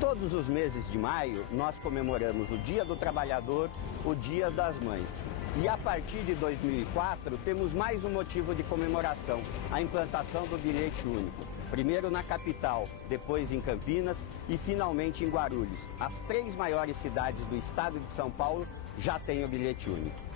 Todos os meses de maio, nós comemoramos o Dia do Trabalhador, o Dia das Mães. E a partir de 2004, temos mais um motivo de comemoração, a implantação do bilhete único. Primeiro na capital, depois em Campinas e finalmente em Guarulhos. As 3 maiores cidades do estado de São Paulo já têm o bilhete único.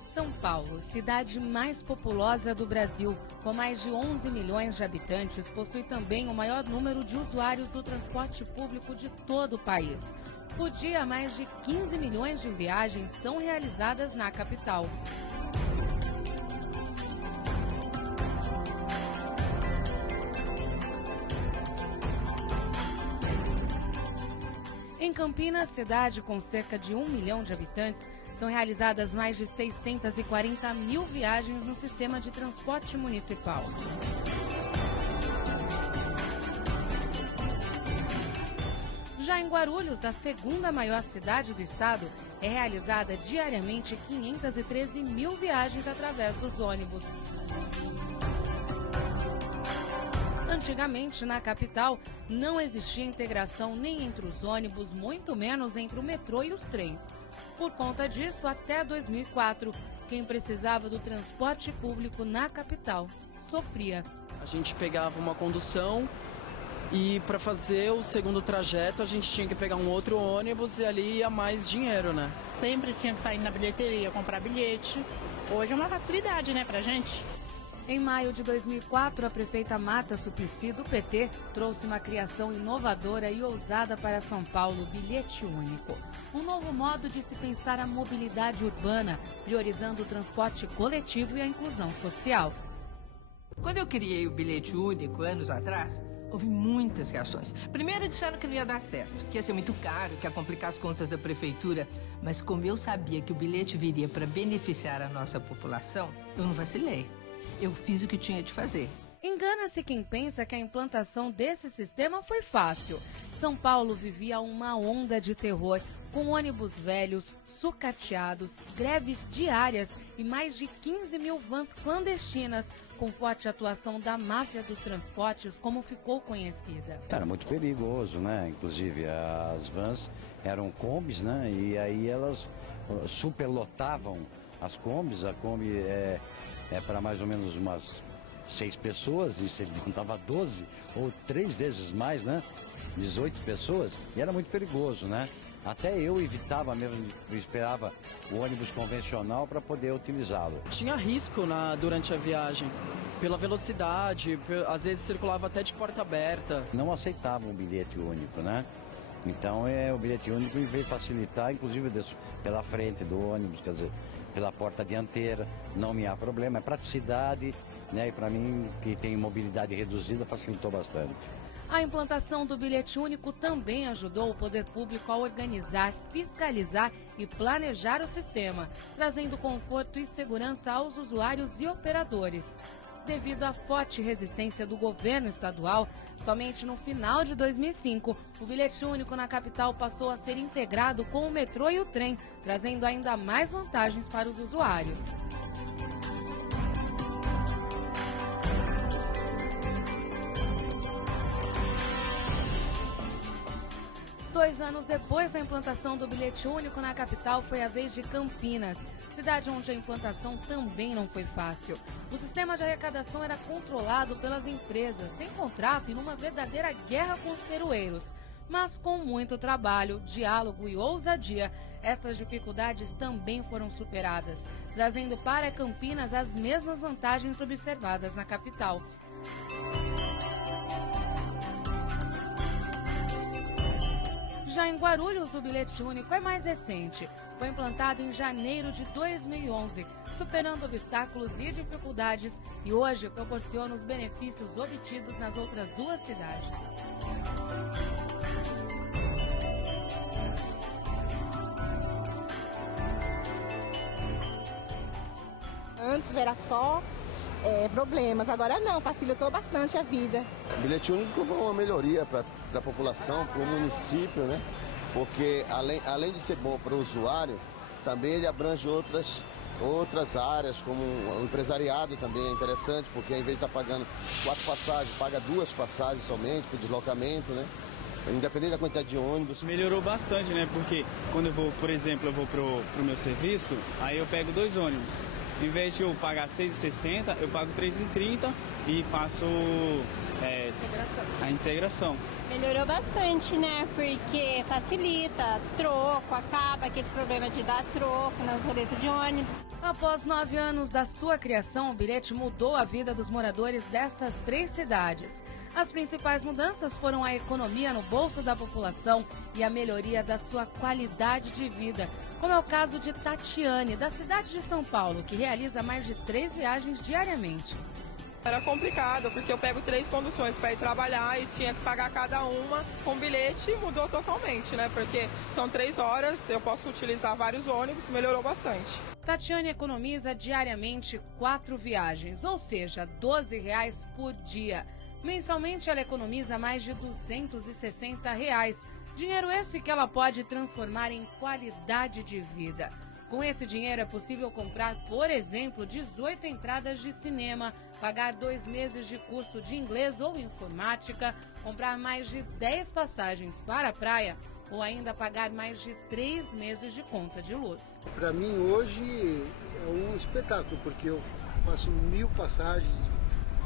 São Paulo, cidade mais populosa do Brasil, com mais de 11 milhões de habitantes, possui também o maior número de usuários do transporte público de todo o país. Por dia, mais de 15 milhões de viagens são realizadas na capital. Em Campinas, cidade com cerca de 1 milhão de habitantes, são realizadas mais de 640 mil viagens no sistema de transporte municipal. Já em Guarulhos, a segunda maior cidade do estado, é realizada diariamente 513 mil viagens através dos ônibus. Antigamente, na capital, não existia integração nem entre os ônibus, muito menos entre o metrô e os trens. Por conta disso, até 2004, quem precisava do transporte público na capital sofria. A gente pegava uma condução e para fazer o segundo trajeto a gente tinha que pegar um outro ônibus e ali ia mais dinheiro, né? Sempre tinha que estar indo na bilheteria comprar bilhete. Hoje é uma facilidade, né, pra gente. Em maio de 2004, a prefeita Marta Suplicy, do PT, trouxe uma criação inovadora e ousada para São Paulo, o bilhete único. Um novo modo de se pensar a mobilidade urbana, priorizando o transporte coletivo e a inclusão social. Quando eu criei o bilhete único, anos atrás, houve muitas reações. Primeiro disseram que não ia dar certo, que ia ser muito caro, que ia complicar as contas da prefeitura. Mas como eu sabia que o bilhete viria para beneficiar a nossa população, eu não vacilei. Eu fiz o que tinha de fazer. Engana-se quem pensa que a implantação desse sistema foi fácil. São Paulo vivia uma onda de terror, com ônibus velhos, sucateados, greves diárias e mais de 15 mil vans clandestinas, com forte atuação da máfia dos transportes, como ficou conhecida. Era muito perigoso, né? Inclusive, as vans eram combis, né? E aí elas superlotavam as combis. A Kombi é para mais ou menos umas 6 pessoas, e você levantava 12 ou 3 vezes mais, né? 18 pessoas, e era muito perigoso, né? Até eu evitava mesmo, eu esperava o ônibus convencional para poder utilizá-lo. Tinha risco durante a viagem, pela velocidade, às vezes circulava até de porta aberta. Não aceitavam um bilhete único, né? Então o bilhete único veio facilitar, inclusive pela frente do ônibus, quer dizer, pela porta dianteira, não me há problema, é praticidade, né? E para mim, que tem mobilidade reduzida, facilitou bastante. A implantação do bilhete único também ajudou o poder público a organizar, fiscalizar e planejar o sistema, trazendo conforto e segurança aos usuários e operadores. Devido à forte resistência do governo estadual, somente no final de 2005, o bilhete único na capital passou a ser integrado com o metrô e o trem, trazendo ainda mais vantagens para os usuários. Dois anos depois da implantação do bilhete único na capital, foi a vez de Campinas, cidade onde a implantação também não foi fácil. O sistema de arrecadação era controlado pelas empresas, sem contrato e numa verdadeira guerra com os peroeiros. Mas com muito trabalho, diálogo e ousadia, estas dificuldades também foram superadas, trazendo para Campinas as mesmas vantagens observadas na capital. Já em Guarulhos, o bilhete único é mais recente. Foi implantado em janeiro de 2011, superando obstáculos e dificuldades, e hoje proporciona os benefícios obtidos nas outras 2 cidades. Antes era só problemas, agora não, facilitou bastante a vida. O bilhete único foi uma melhoria para a população, para o município, né? Porque além de ser bom para o usuário, também ele abrange outras áreas, como o empresariado também é interessante, porque ao invés de estar pagando 4 passagens, paga 2 passagens somente para o deslocamento, né? independente da quantidade de ônibus. Melhorou bastante, né? Porque quando eu vou, por exemplo, eu vou pro meu serviço, aí eu pego 2 ônibus. Em vez de eu pagar R$ 6,60, eu pago R$ 3,30 e faço a integração. Melhorou bastante, né? Porque facilita, troco, acaba aquele problema de dar troco nas roletas de ônibus. Após 9 anos da sua criação, o bilhete mudou a vida dos moradores destas 3 cidades. As principais mudanças foram a economia no bolso da população e a melhoria da sua qualidade de vida, como é o caso de Tatiane, da cidade de São Paulo, que realiza mais de 3 viagens diariamente. Era complicado, porque eu pego 3 conduções para ir trabalhar e tinha que pagar cada uma. Com bilhete mudou totalmente, né? Porque são 3 horas, eu posso utilizar vários ônibus, melhorou bastante. Tatiane economiza diariamente 4 viagens, ou seja, R$ 12 por dia. Mensalmente ela economiza mais de R$ 260. Dinheiro esse que ela pode transformar em qualidade de vida. Com esse dinheiro é possível comprar, por exemplo, 18 entradas de cinema, pagar 2 meses de curso de inglês ou informática, comprar mais de 10 passagens para a praia ou ainda pagar mais de 3 meses de conta de luz. Para mim hoje é um espetáculo, porque eu faço 1000 passagens,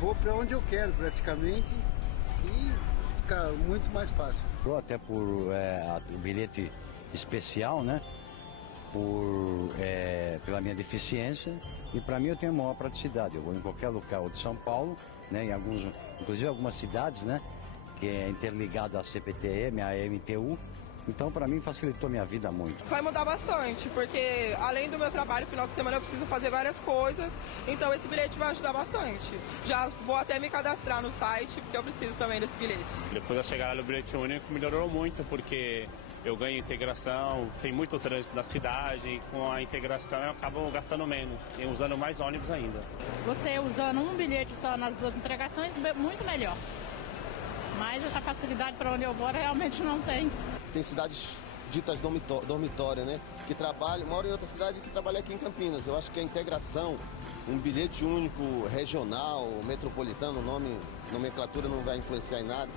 vou para onde eu quero praticamente e fica muito mais fácil. Até por o bilhete especial, né? Pela minha deficiência, e para mim eu tenho a maior praticidade. Eu vou em qualquer local de São Paulo, né, inclusive algumas cidades, né, que é interligado à CPTM, à MTU. Então, para mim, facilitou minha vida muito. Vai mudar bastante, porque além do meu trabalho, final de semana eu preciso fazer várias coisas, então esse bilhete vai ajudar bastante. Já vou até me cadastrar no site, porque eu preciso também desse bilhete. Depois da chegada do bilhete único, melhorou muito, porque eu ganho integração, tem muito trânsito na cidade, e com a integração eu acabo gastando menos e usando mais ônibus ainda. Você usando um bilhete só nas 2 entregações, muito melhor. Mas essa facilidade para onde eu vou realmente não tem. Tem cidades ditas dormitório, né? Que moram em outra cidade que trabalha aqui em Campinas. Eu acho que a integração, um bilhete único regional, metropolitano, nomenclatura não vai influenciar em nada,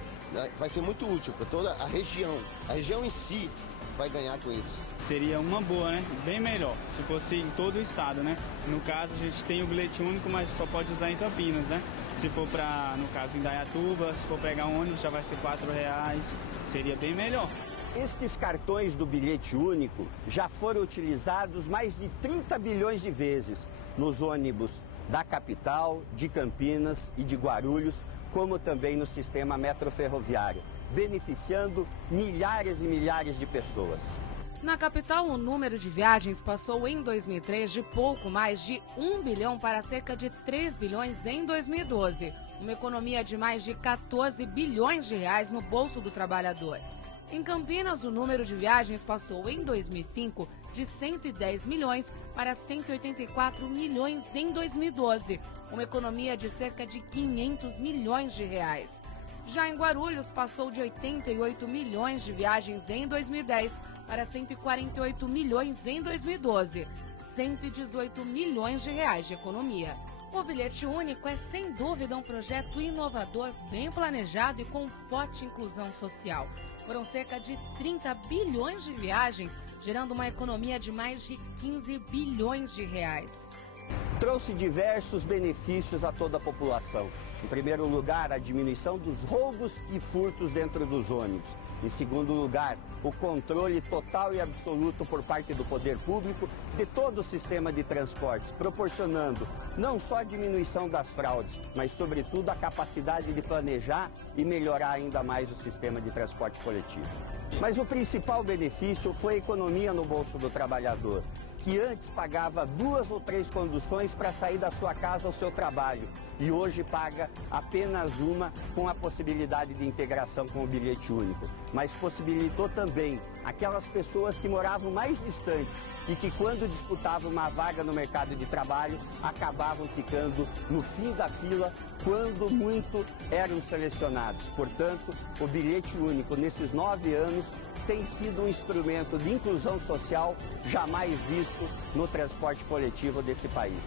vai ser muito útil para toda a região. A região em si vai ganhar com isso. Seria uma boa, né? Bem melhor, se fosse em todo o estado, né? No caso, a gente tem o bilhete único, mas só pode usar em Campinas, né? Se for para, no caso, em Indaiatuba, se for pegar um ônibus, já vai ser R$ 4, seria bem melhor. Estes cartões do bilhete único já foram utilizados mais de 30 bilhões de vezes nos ônibus da capital, de Campinas e de Guarulhos, como também no sistema metroferroviário, beneficiando milhares e milhares de pessoas. Na capital, o número de viagens passou em 2003 de pouco mais de 1 bilhão para cerca de 3 bilhões em 2012, uma economia de mais de 14 bilhões de reais no bolso do trabalhador. Em Campinas, o número de viagens passou em 2005 de 110 milhões para 184 milhões em 2012, uma economia de cerca de 500 milhões de reais. Já em Guarulhos, passou de 88 milhões de viagens em 2010 para 148 milhões em 2012, 118 milhões de reais de economia. O bilhete único é, sem dúvida, um projeto inovador, bem planejado e com forte inclusão social. Foram cerca de 30 bilhões de viagens, gerando uma economia de mais de 15 bilhões de reais. Trouxe diversos benefícios a toda a população. Em primeiro lugar, a diminuição dos roubos e furtos dentro dos ônibus. Em segundo lugar, o controle total e absoluto por parte do poder público de todo o sistema de transportes, proporcionando não só a diminuição das fraudes, mas, sobretudo, a capacidade de planejar e melhorar ainda mais o sistema de transporte coletivo. Mas o principal benefício foi a economia no bolso do trabalhador, que antes pagava 2 ou 3 conduções para sair da sua casa ao seu trabalho e hoje paga apenas uma, com a possibilidade de integração com o bilhete único. Mas possibilitou também aquelas pessoas que moravam mais distantes e que, quando disputavam uma vaga no mercado de trabalho, acabavam ficando no fim da fila quando muito eram selecionados. Portanto, o bilhete único, nesses 9 anos, tem sido um instrumento de inclusão social jamais visto no transporte coletivo desse país.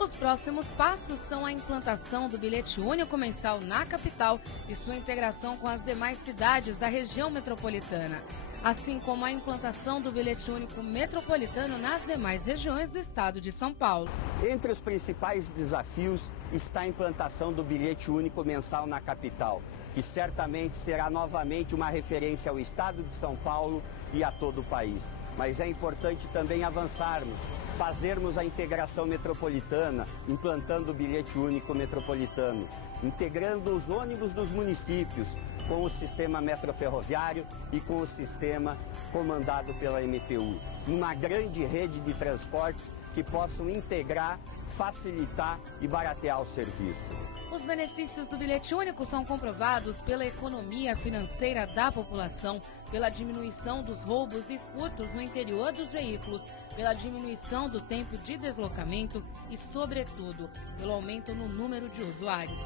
Os próximos passos são a implantação do bilhete único mensal na capital e sua integração com as demais cidades da região metropolitana, assim como a implantação do bilhete único metropolitano nas demais regiões do estado de São Paulo. Entre os principais desafios está a implantação do bilhete único mensal na capital, que certamente será novamente uma referência ao estado de São Paulo e a todo o país. Mas é importante também avançarmos, fazermos a integração metropolitana, implantando o bilhete único metropolitano, integrando os ônibus dos municípios com o sistema metroferroviário e com o sistema comandado pela MPU, numa grande rede de transportes que possam integrar, facilitar e baratear o serviço. Os benefícios do bilhete único são comprovados pela economia financeira da população, pela diminuição dos roubos e furtos no interior dos veículos, pela diminuição do tempo de deslocamento e, sobretudo, pelo aumento no número de usuários.